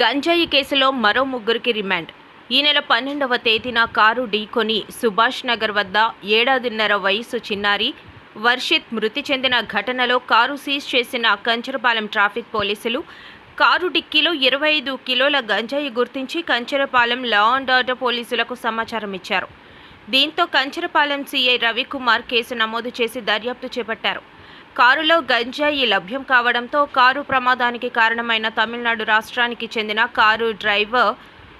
గంజాయి కేసులో మరో ముగ్గురికి రిమాండ్. ఈ నెల పన్నెండవ తేదీన కారు ఢీకొని సుభాష్ నగర్ వద్ద ఏడాదిన్నర వయసు చిన్నారి వర్షిత్ మృతి చెందిన ఘటనలో కారు సీజ్ చేసిన కంచరపాలెం ట్రాఫిక్ పోలీసులు కారు డిక్కీలో ఇరవై ఐదు కిలోల గంజాయి గుర్తించి కంచరపాలెం లా అండ్ ఆర్డర్ పోలీసులకు సమాచారం ఇచ్చారు. దీంతో కంచరపాలెం సీఐ రవికుమార్ కేసు నమోదు చేసి దర్యాప్తు చేపట్టారు. కారులో గంజాయి లభ్యం కావడంతో కారు ప్రమాదానికి కారణమైన తమిళనాడు రాష్ట్రానికి చెందిన కారు డ్రైవర్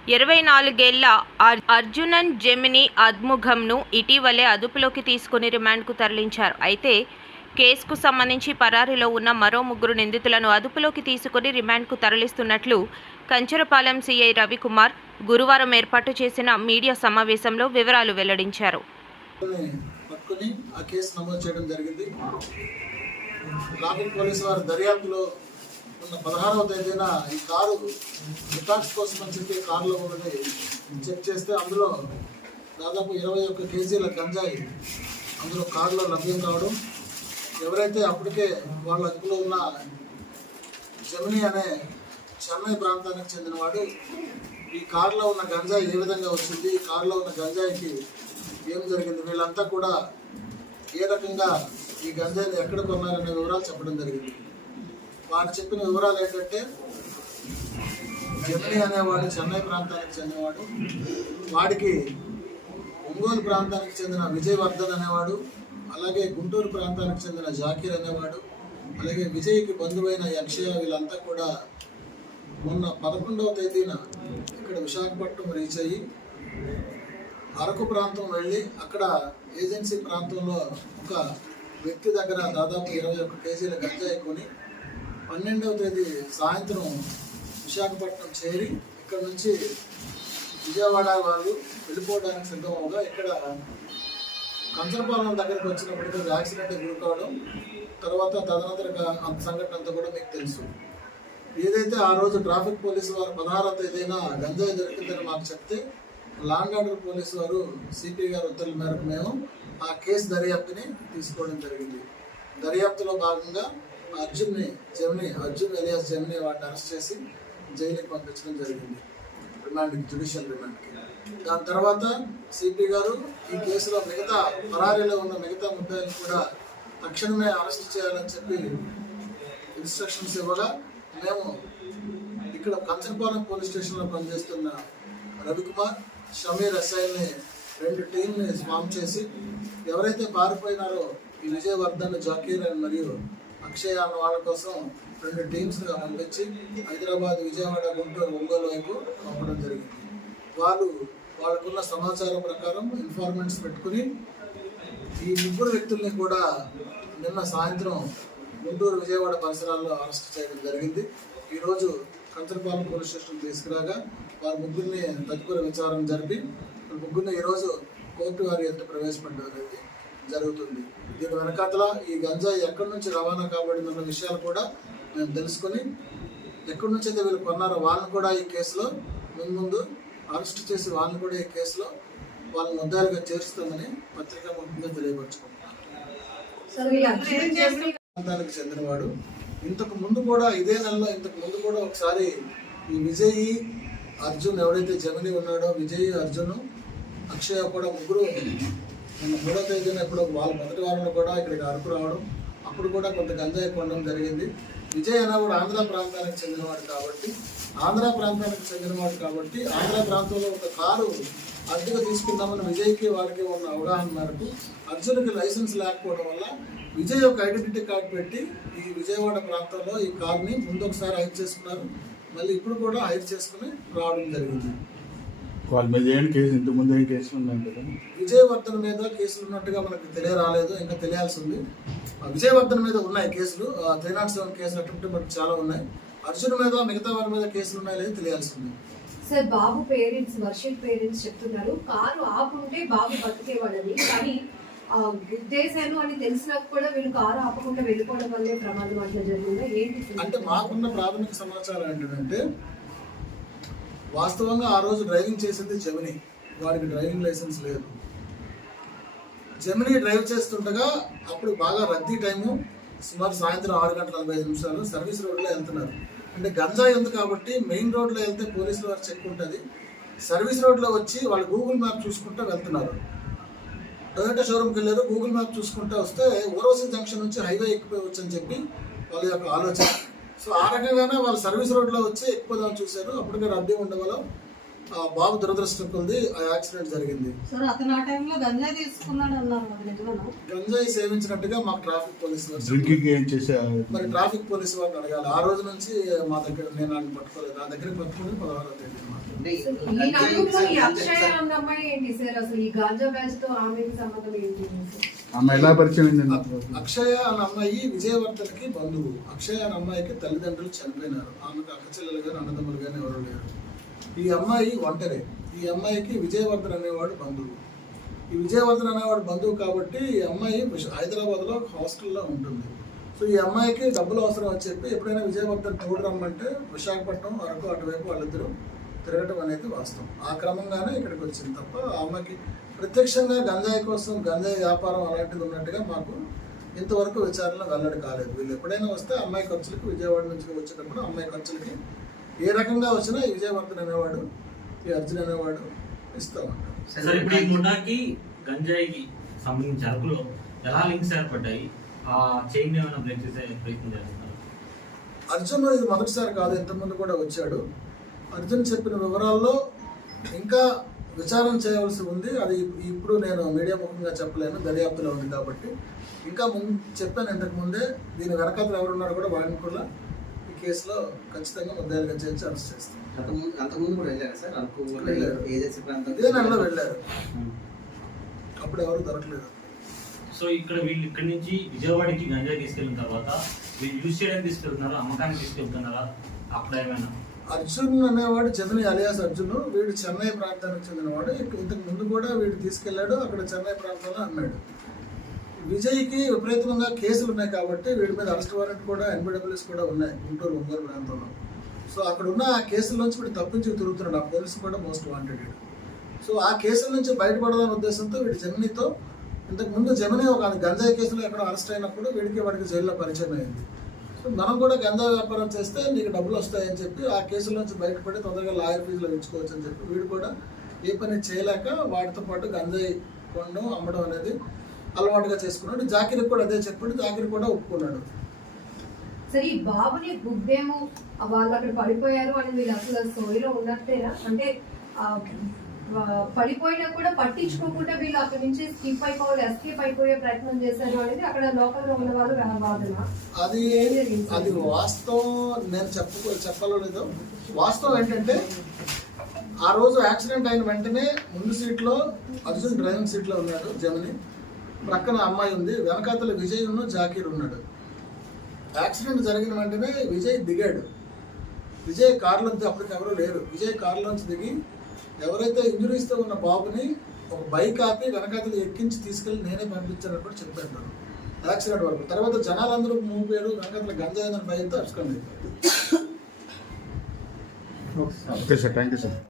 ఇరవై నాలుగేళ్ళ అర్- అర్జునన్ జెమిని అద్ముఘంను ఇటీవలే అదుపులోకి తీసుకుని రిమాండ్కు తరలించారు. అయితే కేసుకు సంబంధించి పరారీలో ఉన్న మరో ముగ్గురు నిందితులను అదుపులోకి తీసుకుని రిమాండ్కు తరలిస్తున్నట్లు కంచరపాలెం సీఐ రవికుమార్ గురువారం ఏర్పాటు చేసిన మీడియా సమావేశంలో వివరాలు వెల్లడించారు. ని పోలీసు వారి దర్యాప్తులో ఉన్న పదహారవ తేదీన ఈ కారు డిటాక్స్ కోసం అని చెప్పి కారులో ఉన్నది చెక్ చేస్తే అందులో దాదాపు ఇరవై ఒక్క కేజీల గంజాయి అందులో కారులో లభ్యం కావడం ఎవరైతే అప్పటికే వాళ్ళ అదుపులో ఉన్న జమిని అనే చెన్నై ప్రాంతానికి చెందినవాడు ఈ కారులో ఉన్న గంజాయి ఏ విధంగా వచ్చింది ఈ కారులో ఉన్న గంజాయికి ఏం జరిగింది వీళ్ళంతా కూడా ఏ రకంగా ఈ గంజాయిని ఎక్కడ కొన్నారనే వివరాలు చెప్పడం జరిగింది. వారు చెప్పిన వివరాలు ఏంటంటే జమిని అనేవాడు చెన్నై ప్రాంతానికి చెందినవాడు వాడికి ఒంగోలు ప్రాంతానికి చెందిన విజయవర్ధన్ అనేవాడు అలాగే గుంటూరు ప్రాంతానికి చెందిన జాకీర్ అనేవాడు అలాగే విజయ్కి బంధువైన యక్షయ వీళ్ళంతా కూడా మొన్న పదకొండవ తేదీన ఇక్కడ విశాఖపట్నం రీచ్ అయ్యి అరకు ప్రాంతం వెళ్ళి అక్కడ ఏజెన్సీ ప్రాంతంలో ఒక వ్యక్తి దగ్గర దాదాపు ఇరవై ఒక్క కేజీల గంజాయి కొని పన్నెండవ తేదీ సాయంత్రం విశాఖపట్నం చేరి ఇక్కడ నుంచి విజయవాడ వాళ్ళు వెళ్ళిపోవడానికి సిద్ధం ఇక్కడ కంచరపాలెం దగ్గరికి వచ్చినప్పటికీ యాక్సిడెంట్ గురి కావడం తర్వాత తదనంతర అంత సంఘటన అంతా కూడా మీకు తెలుసు. ఏదైతే ఆ రోజు ట్రాఫిక్ పోలీసు వారు పదహారవ తేదీన గంజాయి దొరికిందని మాకు చెప్తే లాండ్ ఆర్డర్ పోలీసు వారు సిపి గారు ఉత్తర్వుల మేరకు మేము ఆ కేసు దర్యాప్తుని తీసుకోవడం జరిగింది. దర్యాప్తులో భాగంగా అర్జున్ని జమిని అర్జున్ ఎలియాస్ జమిని వాడిని అరెస్ట్ చేసి జైలుకి పంపించడం జరిగింది. రిమాండ్ జ్యుడిషియల్ రిమాండ్కి దాని తర్వాత సిపి గారు ఈ కేసులో మిగతా పరారీలో ఉన్న మిగతా ముద్దాయిలను కూడా తక్షణమే అరెస్ట్ చేయాలని చెప్పి ఇన్స్ట్రక్షన్స్ ఇవ్వగా మేము ఇక్కడ కంచరపాలెం పోలీస్ స్టేషన్లో పనిచేస్తున్న రవికుమార్ షమీర్ ఎస్ఐల్ని రెండు టీంని ఫామ్ చేసి ఎవరైతే పారిపోయినారో ఈ విజయవర్ధన్ జాకీర్ అని మరియు అక్షయ్ అన్న వాళ్ళ కోసం రెండు టీమ్స్గా పంపించి హైదరాబాద్ విజయవాడ గుంటూరు ఒంగోలు వైపు పంపడం జరిగింది. వాళ్ళు వాళ్ళకున్న సమాచారం ప్రకారం ఇన్ఫార్మెంట్స్ పెట్టుకుని ఈ ముగ్గురు వ్యక్తుల్ని కూడా నిన్న సాయంత్రం గుంటూరు విజయవాడ పరిసరాల్లో అరెస్ట్ చేయడం జరిగింది. ఈరోజు కంచరపాలెం పోలీస్ స్టేషన్ తీసుకురాగా వారి ముగ్గురిని తదుపరి విచారణ జరిపి వారి ముగ్గురిని ఈరోజు కోర్టు వారి ఎదుట ప్రవేశపెట్టడం అనేది జరుగుతుంది. దీని వెనకాతల ఈ గంజాయి ఎక్కడి నుంచి రవాణా కాబడిందన్న విషయాలు కూడా మేము తెలుసుకొని ఎక్కడి నుంచి అయితే వీళ్ళు కొన్నారో వాళ్ళని కూడా ఈ కేసులో ముందు ముందు అరెస్ట్ చేసి వాళ్ళని కూడా ఈ కేసులో వాళ్ళని ముద్దాలుగా చేరుస్తామని పత్రికా ముఖ్యంగా తెలియపరచుకుంటున్నాను. చెందినవాడు. ఇంతకు ముందు కూడా ఇదే నెలలో ఇంతకు ముందు కూడా ఒకసారి ఈ విజయ్ అర్జున్ ఎవడైతే జమిని ఉన్నాడో విజయ్ అర్జున్ అక్షయ కూడా ముగ్గురు. నిన్న మూడో తేదీన ఎప్పుడో వాళ్ళ మొదటి వారంలో కూడా ఇక్కడికి అరకు రావడం. అప్పుడు కూడా కొంత గంజాయి కొనడం జరిగింది. విజయ్ అనేవాడు ఆంధ్ర ప్రాంతానికి చెందినవాడు కాబట్టి ఆంధ్ర ప్రాంతానికి చెందినవాడు కాబట్టి ఆంధ్ర ప్రాంతంలో ఒక కారు అద్దెకు తీసుకుందామని విజయ్కి వాడికి ఉన్న అవగాహన మేరకు అర్జున్కి లైసెన్స్ లేకపోవడం వల్ల విజయ్ యొక్క ఐడెంటిటీ కార్డు పెట్టి ఈ విజయవాడ ప్రాంతంలో ఈ కార్ని ముందు ఒకసారి హైర్ చేసుకున్నారు. మళ్ళీ ఇప్పుడు కూడా హైర్ చేసుకుని రావడం జరిగింది. వాళ్ళ మీద ఏం కేసు ఇంతకు ముందు ఏం కేసులు ఉన్నాయి కదా? విజయవర్ధన్ మీద కేసులు ఉన్నట్టుగా మనకు తెలియరాలేదు ఇంకా తెలియాల్సి ఉంది. ఆ విజయవర్ధన్ మీద ఉన్నాయి కేసులు త్రీ నాట్ సెవెన్ కేసులు అటువంటి మనకు చాలా ఉన్నాయి. అర్జున్ మీద మిగతా వారి మీద కేసులు ఉన్నాయి లేదు తెలియాల్సి ఉంది. సార్ బాబు పేరెంట్స్ వర్షిత్ పేరెంట్స్ చెప్తున్నారు కారు ఆపుంటే బాబు బతికేవాడని కానీ ఆ, గుద్దేశాను అని తెలిసినా కూడా వీళ్ళు కారు ఆపకుండా వెళ్ళిపోవడం వల్లే ప్రమాదం అట్లా జరిగిందా? ఏంటి? అంటే మాకున్న ప్రాథమిక సమాచారం ఏంటంటే వాస్తవంగా ఆ రోజు డ్రైవింగ్ చేసింది జమిని. వాడికి డ్రైవింగ్ లైసెన్స్ లేదు. జమిని డ్రైవ్ చేస్తుండగా అప్పుడు బాగా రద్దీ టైము. సుమారు సాయంత్రం ఆరు గంటల నలభై ఐదు నిమిషాలు సర్వీస్ రోడ్లో వెళ్తున్నారు. అంటే గంజాయి ఉంది కాబట్టి మెయిన్ రోడ్లో వెళ్తే పోలీసుల వారు చెక్ ఉంటుంది. సర్వీస్ రోడ్లో వచ్చి వాళ్ళు గూగుల్ మ్యాప్ చూసుకుంటూ వెళ్తున్నారు. టొయోటా షోరూమ్కి వెళ్ళారు గూగుల్ మ్యాప్ చూసుకుంటూ వస్తే ఓరోసి జంక్షన్ నుంచి హైవే ఎక్కిపోవచ్చు అని చెప్పి వాళ్ళ యొక్క ఆలోచన. సో ఆ రకంగానే వాళ్ళు సర్వీస్ రోడ్లో వచ్చి ఎక్కిపోదామని చూశారు. అప్పటికే రద్దీ ఉండడం వల్ల ఆ బాబు దురదృష్టం కొద్ది ఆ యాక్సిడెంట్ జరిగింది. సార్ అతను ఆ టైంలో గంజాయి తీసుకున్నాడు అన్నారు అది నిజమేనా? గంజాయి సేవించినట్టుగా మాకు ట్రాఫిక్ పోలీసు వారు చెప్పారు. డ్రింకింగ్ ఏం చేసే మరి ట్రాఫిక్ పోలీసు వారిని అడగాలి. ఆ రోజు నుంచి మా దగ్గర నేను ఆయన పట్టుకోలేదు. నా దగ్గర పట్టుకుని పదహారో తేదీ మాత్రం. ఈ నలుగురిలో ఈ అక్షయ అన్న అమ్మాయి ఏంటి సార్? అసలు ఈ గాంజా బ్యాచ్తో ఆమెకి సంబంధం ఏంటి? అమ్మాయి ఎలా పరిచయం అయిందండి అక్షయ అనే అమ్మాయి విజయవర్ధన్కి బంధువు. అక్షయ అన్న అమ్మాయికి తల్లిదండ్రులు చనిపోయినారు. ఆమెకు అక్కచెల్లెలు కానీ అన్నదమ్ములు కానీ ఎవరు లేరు. ఈ అమ్మాయి ఒంటరి. ఈ అమ్మాయికి విజయవర్ధన్ అనేవాడు బంధువు. ఈ విజయవర్ధన్ అనేవాడు బంధువు కాబట్టి ఈ అమ్మాయి హైదరాబాద్లో ఒక హాస్టల్లో ఉంటుంది. సో ఈ అమ్మాయికి డబ్బులు అవసరం అని చెప్పి ఎప్పుడైనా విజయవర్ధన్ తోడు రమ్మంటే విశాఖపట్నం అరకు అటువైపు వాళ్ళిద్దరూ తిరగటం అనేది వాస్తవం. ఆ క్రమంగానే ఇక్కడికి వచ్చింది తప్ప ఆ అమ్మాయికి ప్రత్యక్షంగా గంజాయి కోసం గంజాయి వ్యాపారం అలాంటిది ఉన్నట్టుగా మాకు ఇంతవరకు విచారణలో వెల్లడి కాలేదు. వీళ్ళు ఎప్పుడైనా వస్తే అమ్మాయి ఖర్చులకి విజయవాడ నుంచి వచ్చేటప్పుడు అమ్మాయి ఖర్చులకి ఏ రకంగా వచ్చినా ఈ విజయవర్ధన్ అనేవాడు ఈ అర్జున్ అనేవాడు ఇస్తూ ఉంటాడు సార్ ఇప్పుడు ఈ ముఠాకి గంజాయికి సంబంధించి అరకులో ఎలా లింక్స్ ఏర్పడ్డాయి? ఆ చైన్ ఏమైనా బ్రేక్ చేసే ప్రయత్నం చేస్తున్నారు? అర్జున్ ఇది మొదటిసారి కాదు ఇంతకుముందు కూడా వచ్చాడు. అర్జున్ చెప్పిన వివరాల్లో ఇంకా విచారణ చేయవలసి ఉంది. అది ఇప్పుడు నేను మీడియా ముఖంగా చెప్పలేను. దర్యాప్తులో ఉంది కాబట్టి. ఇంకా ముందు చెప్పాను ఇంతకు ముందే. దీని వెనకాతలు ఎవరున్నారో కూడా వాడిని కూడా ఈ కేసులో ఖచ్చితంగా ముద్దాయిలుగా చేర్చి అరెస్ట్ చేస్తాం. అంతకుముందు అంతకుముందు కూడా వెళ్ళారు సార్? వెళ్ళారు. ఏజెన్సీ ప్రాంతం ఇదే నెలలో వెళ్ళారు. అప్పుడు ఎవరు దొరకలేదు. సో ఇక్కడ వీళ్ళు ఇక్కడ నుంచి విజయవాడకి గంజాయి తీసుకెళ్ళిన తర్వాత వీళ్ళు యూజ్ చేయడానికి తీసుకెళ్తున్నారా? అమ్మకానికి తీసుకెళ్తున్నారా? అప్పుడు ఏమైనా అర్జున్ అనేవాడు చంద్రని అలియాస్ అర్జున్ వీడు చెన్నై ప్రాంతానికి చెందినవాడు. ఇంతకు ముందు కూడా వీడు తీసుకెళ్ళాడు అక్కడ చెన్నై ప్రాంతంలో అన్నాడు. విజయ్కి విపరీతంగా కేసులు ఉన్నాయి కాబట్టి వీడి మీద అరెస్ట్ వారెంట్ కూడా ఎన్బిడబ్ల్యూస్ కూడా ఉన్నాయి గుంటూరు ఒంగోలు ప్రాంతంలో. సో అక్కడ ఉన్న ఆ కేసుల నుంచి వీడు తప్పించి తిరుగుతున్నాడు. ఆ పోలీసు కూడా మోస్ట్ వాంటెడ్ సో ఆ కేసుల నుంచి బయటపడదాని ఉద్దేశంతో వీడు జమినీతో ఇంతకుముందు జమినీ ఒక గంజాయి కేసులో ఎక్కడ అరెస్ట్ అయినప్పుడు వీడికి వాడికి జైల్లో పరిచయం అయింది. మనం కూడా గంజా వ్యాపారం చేస్తే నీకు డబ్బులు వస్తాయని చెప్పి ఆ కేసుల నుంచి బయటపడి తొందరగా లాయర్ ఫీజులు ఇచ్చుకోవచ్చు అని చెప్పి వీడు కూడా ఏ పని చేయలేక వాటితో పాటు గంజాయి కొనడం అమ్మడం అనేది అలవాటుగా చేసుకున్నాడు. జాకిరి కూడా అదే చెప్పాడు. జాకిరి కూడా ఒప్పుకున్నాడు. సరే ఈ బాబుని గుడ్డేమో వాళ్ళు అక్కడ పడిపోయారు అని వీళ్ళు అసలు సోయిలో ఉన్నట్టేనా? అంటే పడిపోయినా కూడా పట్టించుకోకుండా వీళ్ళు అక్కడి నుంచి స్కిప్ అయిపోవాలి ఎస్కేప్ అయిపోయే ప్రయత్నం చేశారు అనేది అక్కడ లోకల్లో ఉన్న వాళ్ళు వాదన అది? అది వాస్తవం నేను చెప్ప చెప్పాలో లేదో? వాస్తవం ఏంటంటే ఆ రోజు యాక్సిడెంట్ అయిన వెంటనే ముందు సీట్లో అర్జున్ డ్రైవింగ్ సీట్లో ఉన్నాడు జమిని ప్రక్కన అమ్మాయి ఉంది వెనకాతల విజయ్ ఉన్న జాకీర్ ఉన్నాడు. యాక్సిడెంట్ జరిగిన వెంటనే విజయ్ దిగాడు. విజయ్ కార్లోంచి అప్పటికి ఎవరు లేరు. విజయ్ కార్లోంచి దిగి ఎవరైతే ఇంజురీస్తో ఉన్న బాబుని ఒక బైక్ ఆపి వెనకాతలు ఎక్కించి తీసుకెళ్ళి నేనే పంపించానని కూడా చెప్పాను యాక్సిడెంట్ వరకు. తర్వాత జనాలందరూ మూపారు వెనకాతల గంజాయి భయంతో అరుచుకోండి okay sir thank you sir